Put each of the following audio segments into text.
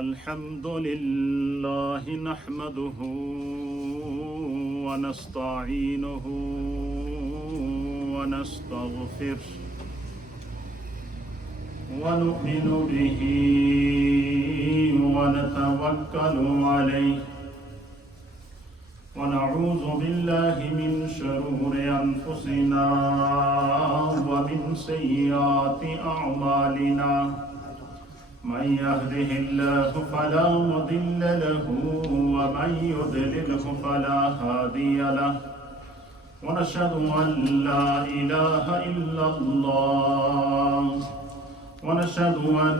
الحمد لله نحمده ونستعينه ونستغفره ونؤمن به ونتوكل عليه ونعوذ بالله من شرور أنفسنا ومن سيئات أعمالنا من يهده الله فلا مضل له ومن يضلله فلا هادي له ونشهد أن لا إله إلا الله ونشهد أن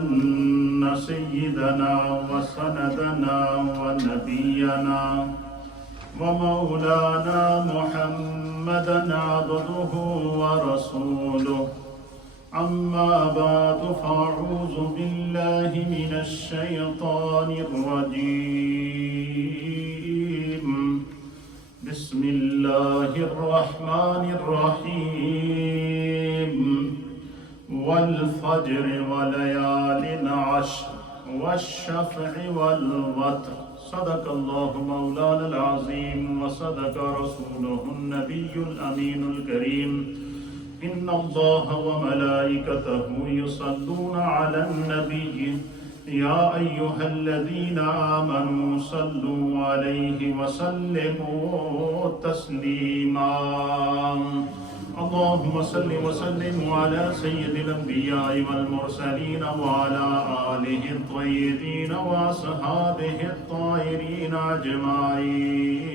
سيدنا وسندنا ونبينا ومولانا محمدا عبده ورسوله أما بعد فأعوذ بالله من الشيطان الرجيم بسم الله الرحمن الرحيم والفجر وليال عشر والشفع والوتر صدق الله مولانا العظيم وصدق رسوله النبي الأمين الكريم إن الله وملائكته يصلون على النبي يا أيها الذين آمنوا صلوا عليه وسلموا تسليما اللهم صل وسلم على سيد الأنبياء والمرسلين وعلى آله الطيبين وأصحابه الطاهرين أجمعين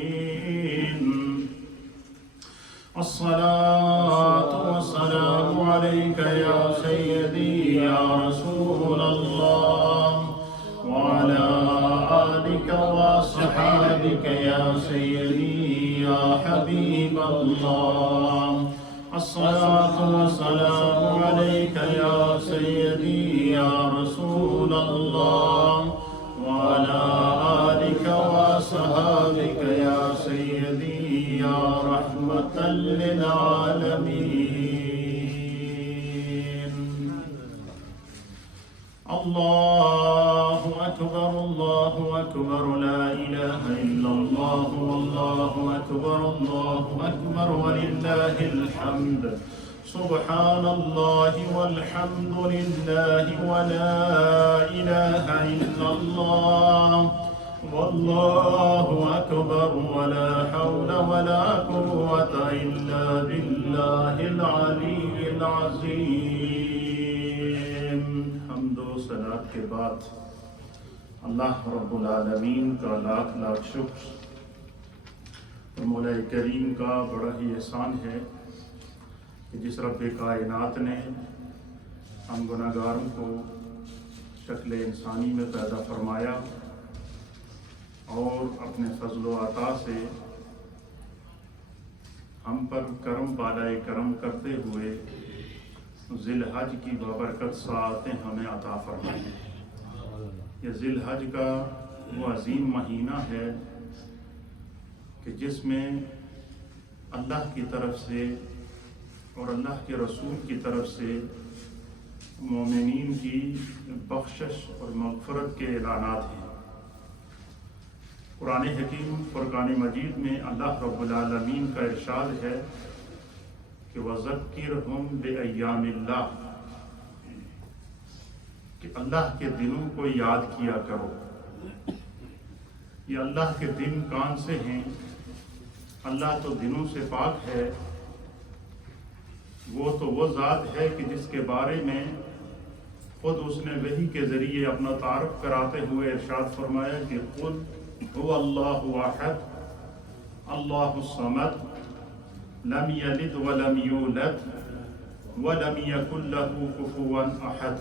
الصلاة والسلام عليك يا سيدي يا رسول الله وعلى آلك وصحابك يا سيدي يا حبيب الله الصلاة والسلام عليك يا سيدي يا رسول الله وعلى آلك وصحابك يا سيدي يا رحمة للعالمين الله أكبر الله أكبر لا إله إلا الله والله أكبر ولله الحمد سبحان الله والحمد لله ولا إله إلا الله والله أكبر ولا حول ولا قوة إلا بالله العلي العظيم حمد و صلاۃ کے بعد اللہ رب العالمین کا لاکھ لاکھ شکر اور مولا کریم کا بڑا ہی احسان ہے کہ جس رب کائنات نے ہم گناہگاروں کو شکل انسانی میں پیدا فرمایا اور اپنے فضل و عطا سے ہم پر کرم بالائے کرم کرتے ہوئے ذی الحج کی بابرکت ساعتیں ہمیں عطا فرمائی. یہ ذی الحج کا وہ عظیم مہینہ ہے کہ جس میں اللہ کی طرف سے اور اللہ کے رسول کی طرف سے مومنین کی بخشش اور مغفرت کے اعلانات ہیں. قرآن حکیم فرقان مجید میں اللہ رب العالمین کا ارشاد ہے کہ وَذَكِّرْهُمْ بِأَيَّامِ اللَّهِ کہ اللہ کے دنوں کو یاد کیا کرو. یہ اللہ کے دن کون سے ہیں؟ اللہ تو دنوں سے پاک ہے. وہ ذات ہے کہ جس کے بارے میں خود اس نے وحی کے ذریعے اپنا تعارف کراتے ہوئے ارشاد فرمایا کہ قُلْ هو اللہ احد اللہ الصمد لم یلد ولم یولد ولم یکن لہ کفوا احد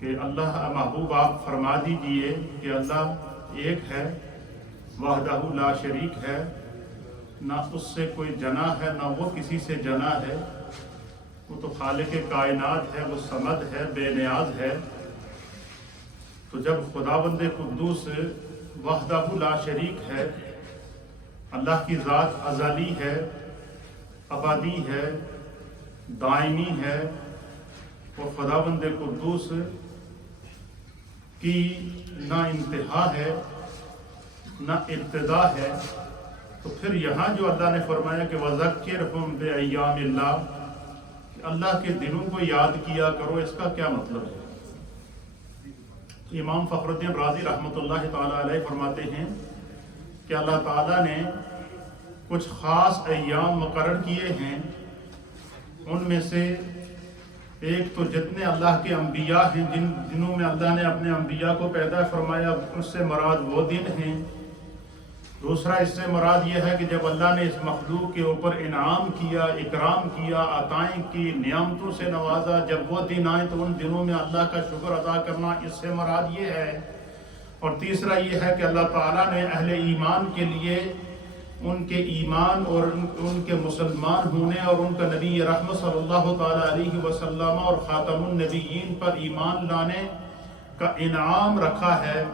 کہ اللہ محبوب آپ فرما دیجئے کہ اللہ ایک ہے، وحدہ لا شریک ہے، نہ اس سے کوئی جنا ہے نہ وہ کسی سے جنا ہے. وہ تو خالق کائنات ہے، وہ صمد ہے، بے نیاز ہے. تو جب خداوند قدوس وحدہ لا شریک ہے، اللہ کی ذات ازلی ہے، ابدی ہے، دائمی ہے، اور خداوند قدوس کی نہ انتہا ہے نہ ابتدا ہے، تو پھر یہاں جو اللہ نے فرمایا کہ وَذَكِّرْهُمْ بِأَيَّامِ اللَّهِ، کہ اللہ کے دنوں کو یاد کیا کرو، اس کا کیا مطلب ہے؟ امام فخر الدین رازی رحمۃ اللہ تعالیٰ علیہ فرماتے ہیں کہ اللہ تعالیٰ نے کچھ خاص ایام مقرر کیے ہیں، ان میں سے ایک تو جتنے اللہ کے انبیاء ہیں، جن دنوں میں اللہ نے اپنے انبیاء کو پیدا فرمایا، اس سے مراد وہ دن ہیں۔ دوسرا اس سے مراد یہ ہے کہ جب اللہ نے اس مخلوق کے اوپر انعام کیا، اکرام کیا، عطائیں کی، نعمتوں سے نوازا، جب وہ دن آئیں تو ان دنوں میں اللہ کا شکر ادا کرنا، اس سے مراد یہ ہے۔ اور تیسرا یہ ہے کہ اللہ تعالیٰ نے اہل ایمان کے لیے ان کے ایمان اور ان کے مسلمان ہونے اور ان کا نبی رحمت صلی اللہ تعالیٰ علیہ وسلم اور خاتم النبیین پر ایمان لانے کا انعام رکھا ہے،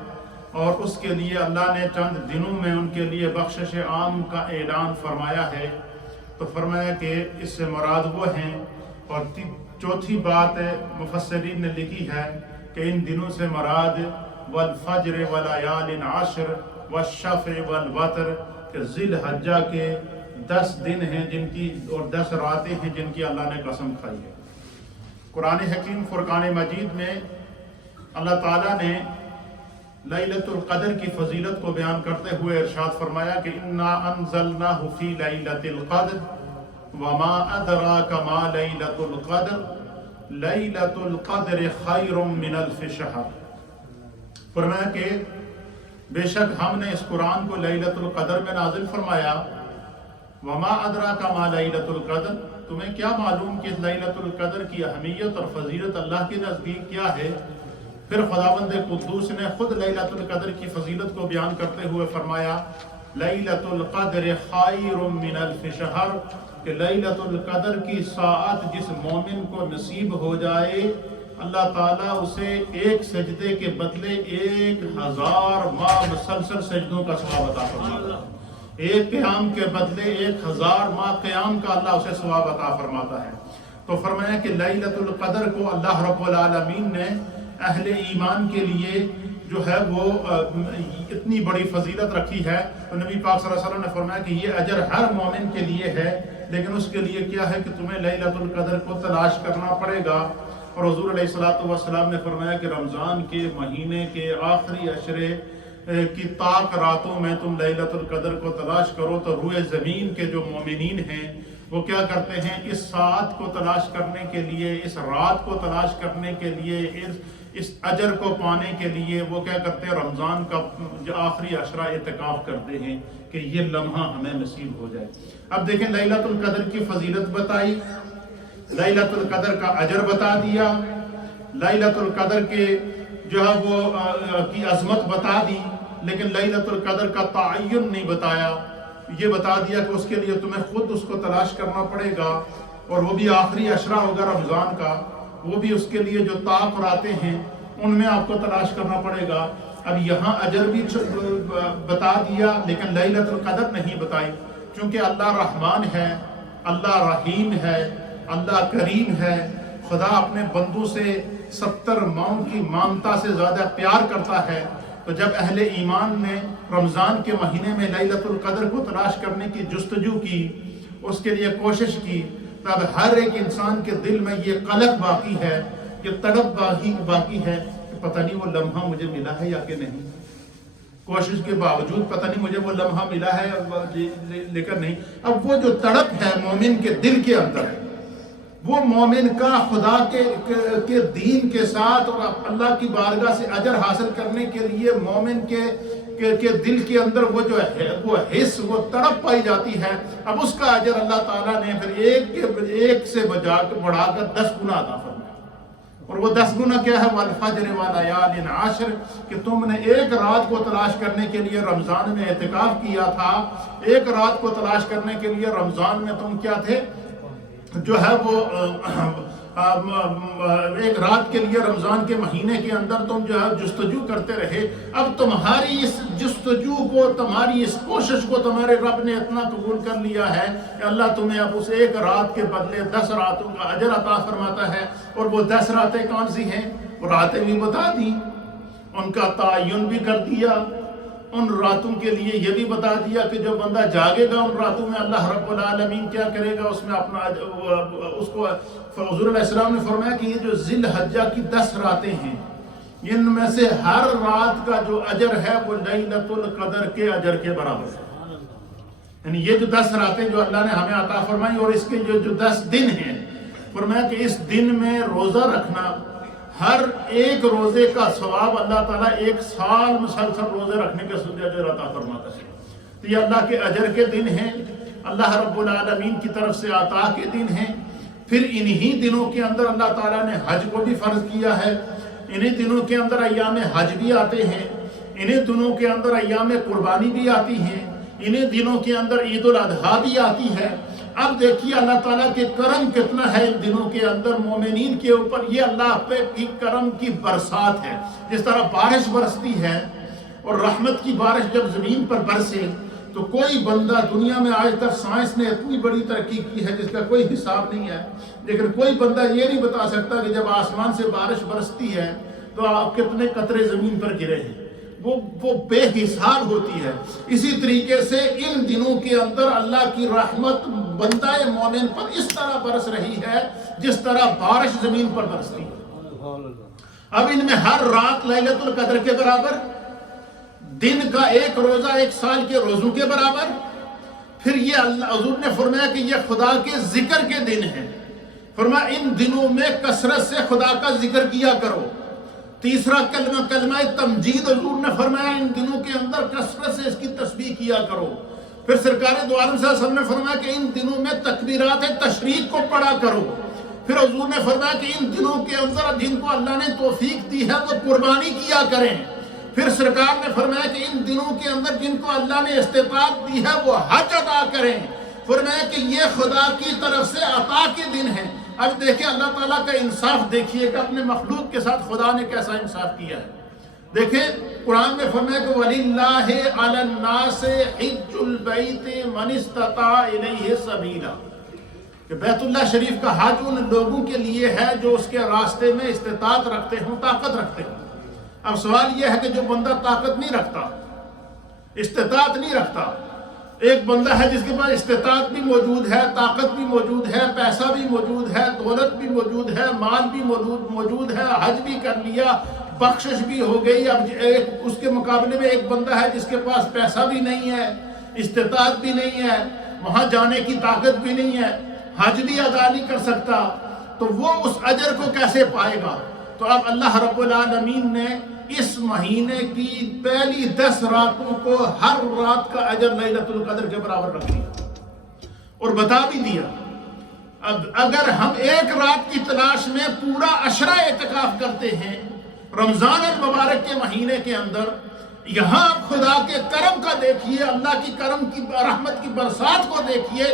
اور اس کے لیے اللہ نے چند دنوں میں ان کے لیے بخشش عام کا اعلان فرمایا ہے۔ تو فرمایا کہ اس سے مراد وہ ہیں۔ اور چوتھی بات مفسرین نے لکھی ہے کہ ان دنوں سے مراد والفجر ولیال عشر والشفع والوتر، کہ ذی الحجہ کے 10 دن ہیں جن کی اور 10 راتیں ہیں جن کی اللہ نے قسم کھائی ہے۔ قرآن حکیم فرقان مجید میں اللہ تعالیٰ نے لیلۃ القدر کی فضیلت کو بیان کرتے ہوئے ارشاد فرمایا کہ انا انزلناہ فی لیلۃ القدر وما ادراک ما لیلۃ القدر لیلۃ القدر خیر من الف شہر۔ فرمایا کہ بے شک ہم نے اس قرآن کو لیلۃ القدر میں نازل فرمایا۔ وما ادراک ما لیلۃ القدر، تمہیں کیا معلوم کہ لیلۃ القدر کی اہمیت اور فضیلت اللہ کے نزدیک کیا ہے؟ پھر خداوند قدوس نے خود لیلۃ القدر کی فضیلت کو بیان کرتے ہوئے فرمایا لیلۃ القدر خیر من الف شہر، کہ لیلۃ القدر کی ساعت جس مومن کو نصیب ہو جائے، اللہ تعالیٰ اسے ایک سجدے کے بدلے 1000 ماہ مسلسل سجدوں کا ثواب عطا فرماتا ہے۔ ایک قیام کے بدلے 1000 ماہ قیام کا اللہ اسے ثواب عطا فرماتا ہے۔ تو فرمایا کہ لیلۃ القدر کو اللہ رب العالمین نے اہل ایمان کے لیے جو ہے وہ اتنی بڑی فضیلت رکھی ہے۔ تو نبی پاک صلی اللہ علیہ وسلم نے فرمایا کہ یہ اجر ہر مومن کے لیے ہے، لیکن اس کے لیے کیا ہے کہ تمہیں لیلۃ القدر کو تلاش کرنا پڑے گا۔ اور حضور علیہ الصلوۃ والسلام نے فرمایا کہ رمضان کے مہینے کے آخری عشرے کی طاق راتوں میں تم لیلۃ القدر کو تلاش کرو۔ تو روئے زمین کے جو مومنین ہیں وہ کیا کرتے ہیں؟ اس ساعت کو تلاش کرنے کے لیے، اس رات کو تلاش کرنے کے لیے، اس اجر کو پانے کے لیے وہ کیا کرتے ہیں؟ رمضان کا جو آخری عشرہ اعتکاف کرتے ہیں کہ یہ لمحہ ہمیں نصیب ہو جائے۔ اب دیکھیں، لیلۃ القدر کی فضیلت بتائی، لیلۃ القدر کا اجر بتا دیا، لیلۃ القدر کے جو ہے وہ کی عظمت بتا دی، لیکن لیلۃ القدر کا تعین نہیں بتایا۔ یہ بتا دیا کہ اس کے لیے تمہیں خود اس کو تلاش کرنا پڑے گا، اور وہ بھی آخری عشرہ ہوگا رمضان کا، وہ بھی اس کے لیے جو طاق راتیں ہیں ان میں آپ کو تلاش کرنا پڑے گا۔ اب یہاں اجر بھی بتا دیا لیکن لیلۃ القدر نہیں بتائی، چونکہ اللہ رحمان ہے، اللہ رحیم ہے، اللہ کریم ہے۔ خدا اپنے بندوں سے 70 ماؤں کی مامتا سے زیادہ پیار کرتا ہے۔ تو جب اہل ایمان نے رمضان کے مہینے میں لیلۃ القدر کو تلاش کرنے کی جستجو کی، اس کے لیے کوشش کی، تب ہر ایک انسان کے دل میں یہ قلق باقی ہے، یہ تڑپ باقی ہے کہ پتہ نہیں وہ لمحہ مجھے ملا ہے یا کہ نہیں۔ کوشش کے باوجود پتہ نہیں مجھے وہ لمحہ ملا ہے لیکن نہیں۔ اب وہ جو تڑپ ہے مومن کے دل کے اندر، وہ مومن کا خدا کے دین کے ساتھ اور اللہ کی بارگاہ سے اجر حاصل کرنے کے لیے مومن کے دل کے اندر وہ جو ہے وہ حس، وہ تڑپ پائی جاتی ہے۔ اب اس کا اجر اللہ تعالیٰ نے پھر ایک سے بڑھا کر 10 گنا عطا فرمایا۔ اور وہ 10 گنا کیا ہے؟ والفجر ولیال عشر، کہ تم نے ایک رات کو تلاش کرنے کے لیے رمضان میں اعتکاف کیا تھا، ایک رات کو تلاش کرنے کے لیے رمضان میں تم کیا تھے؟ جو ہے وہ ایک رات کے لیے رمضان کے مہینے کے اندر تم جو ہے جستجو کرتے رہے۔ اب تمہاری اس جستجو کو، تمہاری اس کوشش کو تمہارے رب نے اتنا قبول کر لیا ہے کہ اللہ تمہیں اب اس ایک رات کے بدلے 10 راتوں کا اجر عطا فرماتا ہے۔ اور وہ 10 راتیں کون سی ہیں؟ وہ راتیں بھی بتا دی، ان کا تعین بھی کر دیا، ان راتوں کے لیے یہ بھی بتا دیا کہ جو بندہ جاگے گا ان راتوں میں اللہ رب العالمین کیا کرے گا، اس میں اپنا اس کو حضور علیہ السلام نے فرمایا کہ یہ جو ذی الحجہ کی 10 راتیں ہیں، ان میں سے ہر رات کا جو اجر ہے وہ لیلۃ القدر کے اجر کے برابر ہے۔ یعنی یہ جو 10 راتیں جو اللہ نے ہمیں عطا فرمائی اور اس کے جو 10 دن ہیں، فرمایا کہ اس دن میں روزہ رکھنا، ہر ایک روزے کا ثواب اللہ تعالیٰ 1 سال مسلسل روزے رکھنے کے سجدے اجر عطا فرماتا ہے۔ تو یہ اللہ کے اجر کے دن ہیں، اللہ رب العالمین کی طرف سے عطا کے دن ہیں۔ پھر انہی دنوں کے اندر اللہ تعالیٰ نے حج کو بھی فرض کیا ہے، انہی دنوں کے اندر ایام حج بھی آتے ہیں، انہی دنوں کے اندر ایام قربانی بھی آتی ہیں، انہی دنوں کے اندر عید الاضحیٰ بھی آتی ہے۔ اب دیکھیے اللہ تعالیٰ کے کرم کتنا ہے ان دنوں کے اندر مومنین کے اوپر، یہ اللہ پہ کی کرم کی برسات ہے۔ جس طرح بارش برستی ہے اور رحمت کی بارش جب زمین پر برسے تو کوئی بندہ دنیا میں آج تک سائنس نے اتنی بڑی ترقی کی ہے جس کا کوئی حساب نہیں ہے، لیکن کوئی بندہ یہ نہیں بتا سکتا کہ جب آسمان سے بارش برستی ہے تو آپ کتنے قطرے زمین پر گرے ہیں، وہ بے حساب ہوتی ہے۔ اسی طریقے سے ان دنوں کے اندر اللہ کی رحمت بندہ مومن پر اس طرح برس رہی ہے جس طرح بارش زمین پر برستی ہے۔ اب ان میں ہر رات لیلۃ القدر کے برابر، دن کا ایک روزہ 1 سال کے روزوں کے برابر۔ پھر یہ اللہ حضور نے فرمایا کہ یہ خدا کے ذکر کے دن ہیں، فرمایا ان دنوں میں کثرت سے خدا کا ذکر کیا کرو۔ تیسرا کلمہ تمجید، حضور نے فرمایا ان دنوں کے اندر کثرت سے اس کی تسبیح کیا کرو۔ پھر سرکار دو عالم صلی اللہ علیہ وسلم نے فرمایا کہ ان دنوں میں تکبیرات تشریق کو پڑھا کرو۔ پھر حضور نے فرمایا کہ ان دنوں کے اندر جن کو اللہ نے توفیق دی ہے وہ قربانی کیا کریں۔ پھر سرکار نے فرمایا کہ ان دنوں کے اندر جن کو اللہ نے استطاعت دی ہے وہ حج ادا کریں۔ فرمایا کہ یہ خدا کی طرف سے عطا کے دن ہیں۔ اب دیکھیں اللہ تعالیٰ کا انصاف دیکھیے کہ اپنے مخلوق کے ساتھ خدا نے کیسا انصاف کیا ہے۔ دیکھیں قرآن میں فرمایا کہ وَلِلَّهِ عَلَى النَّاسِ حِجُّ الْبَيْتِ مَنِ اسْتَطَاعَ إِلَيْهِ سَبِيلًا، کہ بیت اللہ شریف کا حج ان لوگوں کے لیے ہے جو اس کے راستے میں استطاعت رکھتے ہوں، طاقت رکھتے ہوں۔ اب سوال یہ ہے کہ جو بندہ طاقت نہیں رکھتا، استطاعت نہیں رکھتا، ایک بندہ ہے جس کے پاس استطاعت بھی موجود ہے، طاقت بھی موجود ہے، پیسہ بھی موجود ہے، دولت بھی موجود ہے، مال بھی موجود ہے، حج بھی کر لیا، بخشش بھی ہو گئی۔ اب اس کے مقابلے میں ایک بندہ ہے جس کے پاس پیسہ بھی نہیں ہے، استطاعت بھی نہیں ہے، وہاں جانے کی طاقت بھی نہیں ہے، حج بھی ادا نہیں کر سکتا، تو وہ اس اجر کو کیسے پائے گا؟ تو اب اللہ رب العالمین نے اس مہینے کی پہلی 10 راتوں کو ہر رات کا اجر لیلۃ القدر کے برابر رکھ دیا اور بتا بھی دیا۔ اب اگر ہم ایک رات کی تلاش میں پورا عشرہ اعتکاف کرتے ہیں رمضان المبارک کے مہینے کے اندر، یہاں آپ خدا کے کرم کا دیکھیے، اللہ کی کرم کی رحمت کی برسات کو دیکھیے،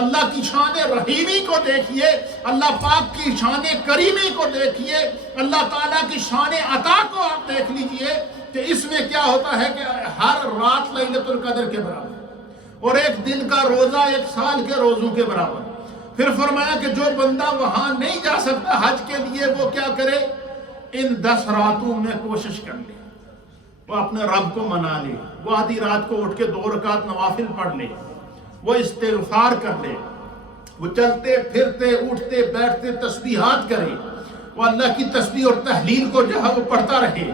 اللہ کی شان رحیمی کو دیکھیے، اللہ پاک کی شان کریمی کو دیکھیے، اللہ تعالیٰ کی شان عطا کو آپ دیکھ لیجئے کہ اس میں کیا ہوتا ہے کہ ہر رات لیلۃ القدر کے برابر اور ایک دن کا روزہ 1 سال کے روزوں کے برابر۔ پھر فرمایا کہ جو بندہ وہاں نہیں جا سکتا حج کے لیے وہ کیا کرے، ان 10 راتوں میں کوشش کر لے، وہ اپنے رب کو منا لے، وہ آدھی رات کو اٹھ کے 2 رکعت نوافل پڑھ لے، وہ استغفار کر لے، وہ چلتے پھرتے اٹھتے بیٹھتے تسبیحات کرے، وہ اللہ کی تسبیح اور تحلیل کو جو ہے وہ پڑھتا رہے،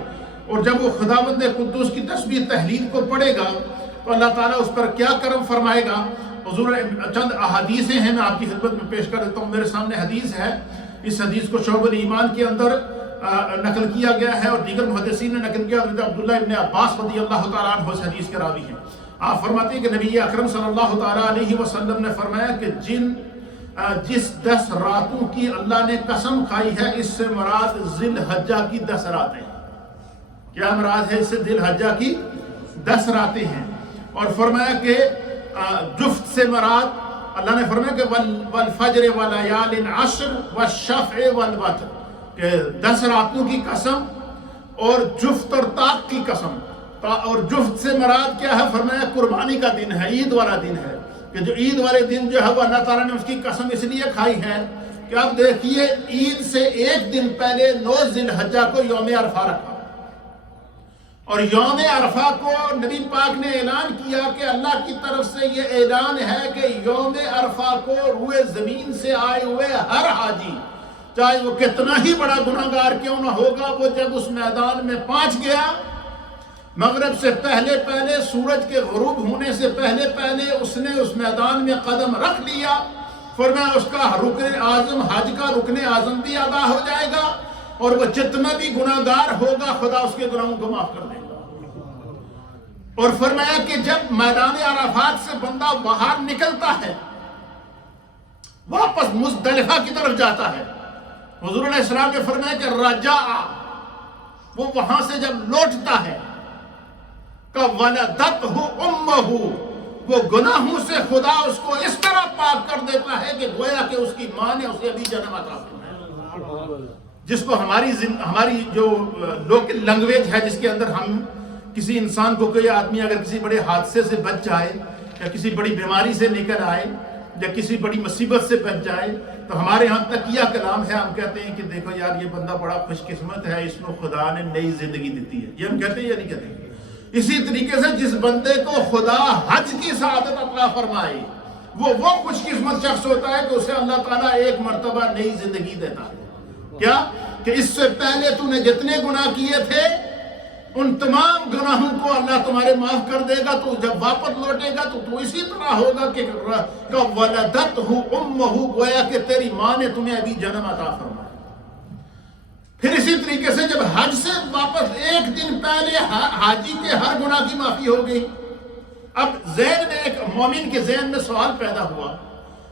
اور جب وہ خداوند قدوس کی تسبیح تحلیل کو پڑھے گا تو اللہ تعالیٰ اس پر کیا کرم فرمائے گا۔ حضور چند احادیثیں ہیں، میں آپ کی خدمت میں پیش کر دیتا ہوں۔ میرے سامنے حدیث ہے، اس حدیث کو شعب الایمان کے اندر نقل کیا گیا ہے اور دیگر محدثین نے نقل کیا۔ عبداللہ ابن عباس رضی اللہ تعالیٰ عنہ اس حدیث کے راوی ہیں۔ آپ فرماتے ہیں کہ نبی اکرم صلی اللہ تعالیٰ علیہ وسلم نے فرمایا کہ جس 10 راتوں کی اللہ نے قسم کھائی ہے اس سے مراد ذی الحجہ کی 10 راتیں۔ کیا مراد ہے اس سے؟ ذی الحجہ کی 10 راتیں ہیں۔ اور فرمایا کہ جفت سے مراد اللہ نے فرمایا کہ والفجر ولیال عشر والشفع والوتر، کہ 10 راتوں کی قسم اور جفت اور طاق کی قسم۔ اور جفت سے مراد کیا ہے؟ فرمایا قربانی کا دن ہے، عید والا دن ہے، کہ جو عید والے دن جو ہے وہ اللہ تعالیٰ نے اس کی قسم اس لیے کھائی ہے کہ اب دیکھیے عید سے 1 دن پہلے 9 ذی الحجہ کو یوم عرفہ رکھا، اور یوم عرفہ کو نبی پاک نے اعلان کیا کہ اللہ کی طرف سے یہ اعلان ہے کہ یوم عرفہ کو روئے زمین سے آئے ہوئے ہر حاجی، چاہے وہ کتنا ہی بڑا گناہگار کیوں نہ ہوگا، وہ جب اس میدان میں پہنچ گیا، مغرب سے پہلے پہلے، سورج کے غروب ہونے سے پہلے پہلے اس نے اس میدان میں قدم رکھ لیا، فرمایا اس کا رکن اعظم، حج کا رکن اعظم بھی ادا ہو جائے گا، اور وہ جتنا بھی گناہگار ہوگا خدا اس کے گناہوں کو معاف کر دے گا۔ اور فرمایا کہ جب میدان عرفات سے بندہ باہر نکلتا ہے، واپس مزدلفہ کی طرف جاتا ہے، حضور علیہ السلام نے فرمایا کہ رجاء، وہ وہاں سے جب لوٹتا ہے، وَلَدَتْهُ أُمَّهُ، وہ گناہوں سے خدا اس کو اس طرح پاک کر دیتا ہے کہ گویا کہ اس کی ماں نے اسے ابھی جنم عطا فرمایا، جس کو ہماری جو لوکل لینگویج ہے، جس کے اندر ہم کسی انسان کو، کوئی آدمی اگر کسی بڑے حادثے سے بچ جائے یا کسی بڑی بیماری سے نکل آئے یا کسی بڑی مصیبت سے بچ جائے، تو ہمارے ہاں تقیہ کلام ہے، ہم کہتے ہیں کہ دیکھو یار یہ بندہ بڑا خوش قسمت ہے، اس کو خدا نے نئی زندگی دیتی ہے، یہ ہم کہتے ہیں یا نہیں کہتے ہیں؟ اسی طریقے سے جس بندے کو خدا حج کی سعادت عطا فرمائے، وہ خوش قسمت شخص ہوتا ہے کہ اسے اللہ تعالیٰ ایک مرتبہ نئی زندگی دیتا ہے۔ کیا کہ اس سے پہلے تو نے جتنے گناہ کیے تھے ان تمام گناہوں کو اللہ تمہارے معاف کر دے گا، تو جب واپس لوٹے گا تو اسی طرح ہوگا کہ وَلَدَتْهُ أُمَّهُ، گویا کہ تیری ماں نے تمہیں ابھی جنم عطا فرمایا۔ پھر اسی طریقے سے جب حج سے واپس ایک دن پہلے حاجی کے ہر گناہ کی معافی ہو گئی، اب ذہن میں ایک مومن کے ذہن میں سوال پیدا ہوا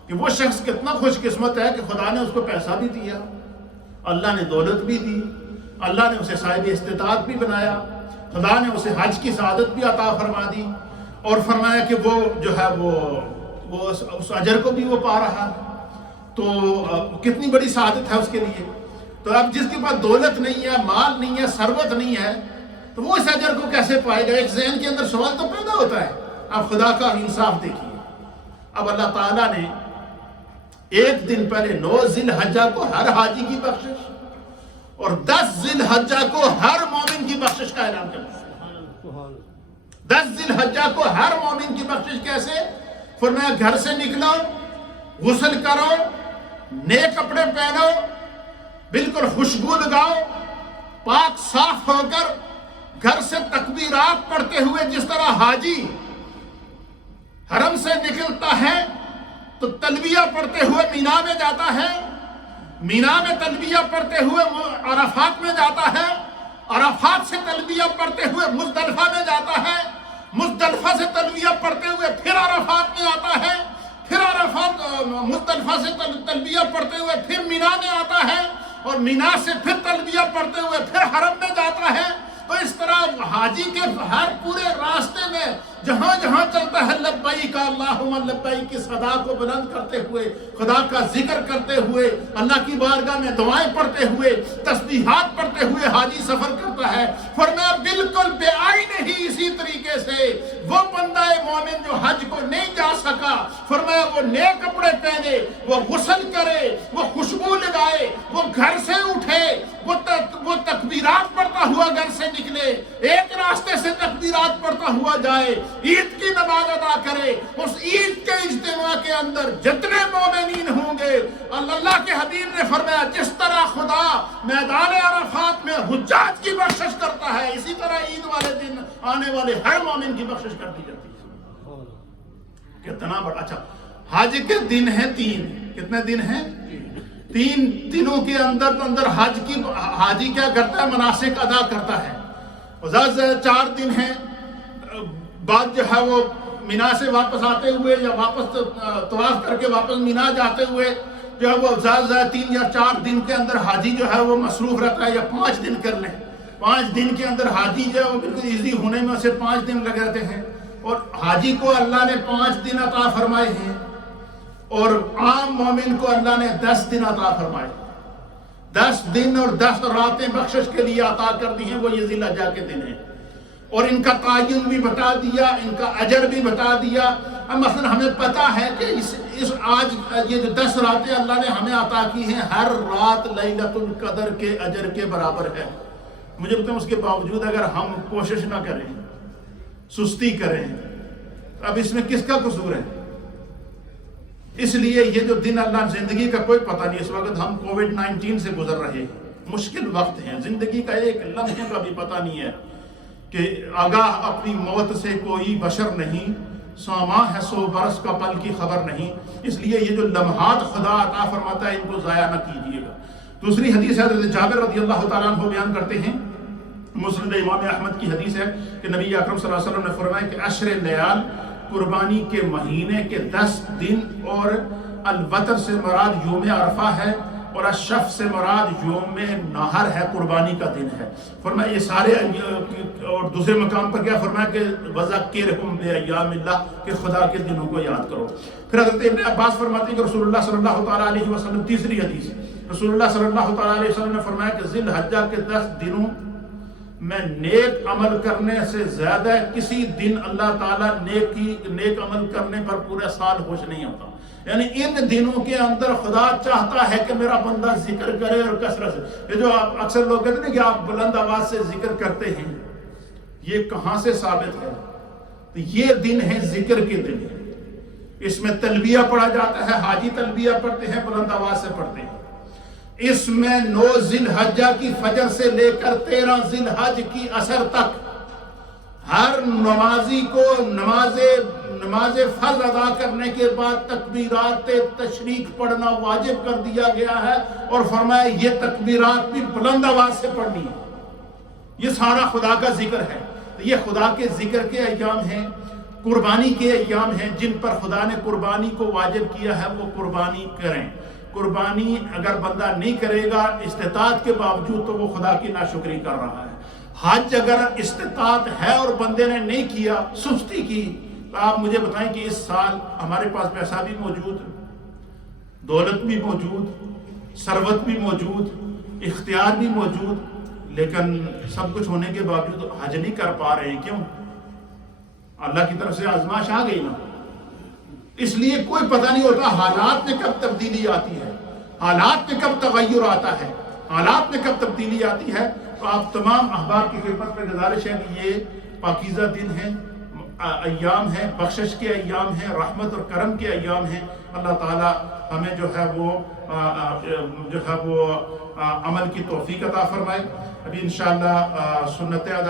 کہ وہ شخص کتنا خوش قسمت ہے کہ خدا نے اس کو پیسہ بھی دیا، اللہ نے دولت بھی دی، اللہ نے اسے صاحب استطاعت بھی بنایا، خدا نے اسے حج کی سعادت بھی عطا فرما دی، اور فرمایا کہ وہ جو ہے وہ اس اجر کو بھی وہ پا رہا، تو کتنی بڑی سعادت ہے اس کے لیے۔ تو اب جس کے پاس دولت نہیں ہے، مال نہیں ہے، ثروت نہیں ہے، تو وہ اس اجر کو کیسے پائے گا؟ ایک ذہن کے اندر سوال تو پیدا ہوتا ہے۔ اب خدا کا انصاف دیکھیے، اب اللہ تعالیٰ نے ایک دن پہلے 9 ذی الحجہ کو ہر حاجی کی بخشش اور 10 ذی الحجہ کو ہر مومن کی بخشش کا اعلان کرتا ہے۔ 10 ذی الحجہ کو ہر مومن کی بخشش کیسے؟ فرمایا گھر سے نکلو، غسل کرو، نئے کپڑے پہنو، بالکل خوشبو لگاؤ، پاک صاف ہو کر گھر سے تکبیرات پڑھتے ہوئے، جس طرح حاجی حرم سے نکلتا ہے تو تلبیہ پڑھتے ہوئے مینا میں جاتا ہے، مینا میں تلبیہ پڑھتے ہوئے عرفات میں جاتا ہے، عرفات سے تلبیہ پڑھتے ہوئے مزدلفہ میں جاتا ہے، مزدلفہ سے تلبیہ پڑھتے ہوئے پھر عرفات میں آتا ہے، پھر عرفات مزدلفہ سے تلبیہ پڑھتے ہوئے پھر مینا میں آتا ہے، اور مینا سے پھر تلبیہ پڑھتے ہوئے پھر حرم میں جاتا ہے۔ تو اس طرح حاجی کے ہر پورے راستے میں جہاں جہاں چلتا ہے لبیک اللہم لبیک کی صدا کو بلند کرتے ہوئے، خدا کا ذکر کرتے ہوئے، اللہ کی بارگاہ میں دعائیں پڑھتے ہوئے، تسبیحات پڑھتے ہوئے حاجی سفر کرتا ہے۔ فرمایا بالکل بے آئین ہی اسی طریقے سے وہ بندہ مومن جو حج کو نہیں جا سکا، فرمایا وہ نئے کپڑے پہنے، وہ غسل کرے، وہ خوشبو لگائے، وہ گھر سے اٹھے، وہ تکبیرات پڑھتا ہوا گھر سے نکلے، ایک راستے سے تکبیرات پڑھتا ہوا جائے، عید کی نماز ادا کرے، اس عید کے اجتماع کے اندر جتنے مومنین ہوں گے، اللہ کے حبیب نے فرمایا جس طرح خدا میدان عرفات میں حجاج کی بخشش کرتا ہے، اسی طرح عید والے دن آنے والے ہر مومن کی بخشش کر دی جاتی ہے۔ کتنا بڑا! اچھا، حج کے دن ہیں 3، کتنے دن ہیں؟ 3 دنوں کے اندر حاجی کیا کرتا ہے؟ مناسک ادا کرتا ہے۔ زیادہ سے 4 دن ہیں، بعد جو ہے وہ مینا سے واپس آتے ہوئے یا واپس طواف کر کے واپس مینا جاتے ہوئے جو ہے وہ زیادہ 3 یا 4 دن کے اندر حاجی جو ہے وہ مصروف رہتا ہے، یا 5 دن کر لیں، 5 دن کے اندر حاجی جو ہے وہ بالکل ایزی ہونے میں اسے 5 دن لگ جاتے ہیں، اور حاجی کو اللہ نے 5 دن عطا فرمائے ہیں، اور عام مومن کو اللہ نے 10 دن عطا فرمائے، 10 دن اور 10 راتیں بخشش کے لیے عطا کر دی ہیں، وہ یہ ذی الحجہ کے دن ہیں، اور ان کا تعین بھی بتا دیا، ان کا اجر بھی بتا دیا۔ اب مثلا ہمیں پتا ہے کہ آج یہ جو 10 راتیں اللہ نے ہمیں عطا کی ہیں، ہر رات لیلۃ القدر کے اجر کے برابر ہے، مجھے بتائیں اس کے باوجود اگر ہم کوشش نہ کریں، سستی کریں، اب اس میں کس کا قصور ہے؟ اس لیے یہ جو دن اللہ زندگی کا کوئی پتہ نہیں، اس وقت ہم کووڈ-19 سے گزر رہے ہیں، مشکل وقت ہیں، زندگی کا ایک لمحے کا بھی پتہ نہیں ہے کہ آگاہ اپنی موت سے کوئی بشر نہیں، 100 ماہ ہے 100 برس کا پل کی خبر نہیں، اس لیے یہ جو لمحات خدا عطا فرماتا ہے ان کو ضائع نہ کیجیے گا۔ دوسری حدیث حضرت جابر رضی اللہ تعالیٰ عنہ بیان کرتے ہیں، مسند امام احمد کی حدیث ہے کہ نبی اکرم صلی اللہ علیہ وسلم نے فرمایا کہ عشر لیال، قربانی کے مہینے کے 10 دن، اور الوتر سے مراد یوم عرفہ ہے، اور الشف سے مراد یوم نہر ہے، قربانی کا دن ہے۔ فرمایا یہ سارے، اور دوسرے مقام پر کیا فرمایا کہ وَذَكِّرْهُمْ بِأَيَّامِ اللَّهِ، کہ خدا کے دنوں کو یاد کرو۔ پھر حضرت ابن عباس فرماتے ہیں کہ رسول اللہ صلی اللہ تعالیٰ علیہ وسلم، تیسری حدیث، رسول اللہ صلی اللہ تعالیٰ علیہ وسلم نے فرمایا کہ ذی الحجہ کے 10 دنوں میں نیک عمل کرنے سے زیادہ کسی دن اللہ تعالیٰ نیک عمل کرنے پر پورے سال خوش نہیں ہوتا۔ یعنی ان دنوں کے اندر خدا چاہتا ہے کہ میرا بندہ ذکر کرے اور کثرت سے۔ یہ جو آپ اکثر لوگ کہتے ہیں کہ آپ بلند آواز سے ذکر کرتے ہیں، یہ کہاں سے ثابت ہے؟ تو یہ دن ہے ذکر کے دن، اس میں تلبیہ پڑھا جاتا ہے، حاجی تلبیہ پڑھتے ہیں، بلند آواز سے پڑھتے ہیں۔ اس میں 9 ذی الحجہ کی فجر سے لے کر 13 ذی الحج کی عصر تک ہر نمازی کو نماز فرض ادا کرنے کے بعد تکبیرات تشریق پڑھنا واجب کر دیا گیا ہے، اور فرمایا یہ تکبیرات بھی بلند آواز سے پڑھنی ہے۔ یہ سارا خدا کا ذکر ہے۔ یہ خدا کے ذکر کے ایام ہیں، قربانی کے ایام ہیں، جن پر خدا نے قربانی کو واجب کیا ہے، وہ قربانی کریں۔ قربانی اگر بندہ نہیں کرے گا استطاعت کے باوجود، تو وہ خدا کی ناشکری کر رہا ہے۔ حج اگر استطاعت ہے اور بندے نے نہیں کیا، سستی کی، تو آپ مجھے بتائیں کہ اس سال ہمارے پاس پیسہ بھی موجود، دولت بھی موجود، ثروت بھی موجود، اختیار بھی موجود، لیکن سب کچھ ہونے کے باوجود حج نہیں کر پا رہے ہیں۔ کیوں؟ اللہ کی طرف سے آزمائش آ گئی نا۔ اس لیے کوئی پتہ نہیں ہوتا حالات میں کب تبدیلی آتی ہے، حالات میں کب تغیر آتا ہے، حالات میں کب تبدیلی آتی ہے۔ تو آپ تمام احباب کی خدمت میں گزارش ہے کہ یہ پاکیزہ دن ہیں، ایام ہیں، بخشش کے ایام ہیں، رحمت اور کرم کے ایام ہیں۔ اللہ تعالی ہمیں جو ہے وہ عمل کی توفیق عطا فرمائے۔ ابھی انشاءاللہ سنت ادا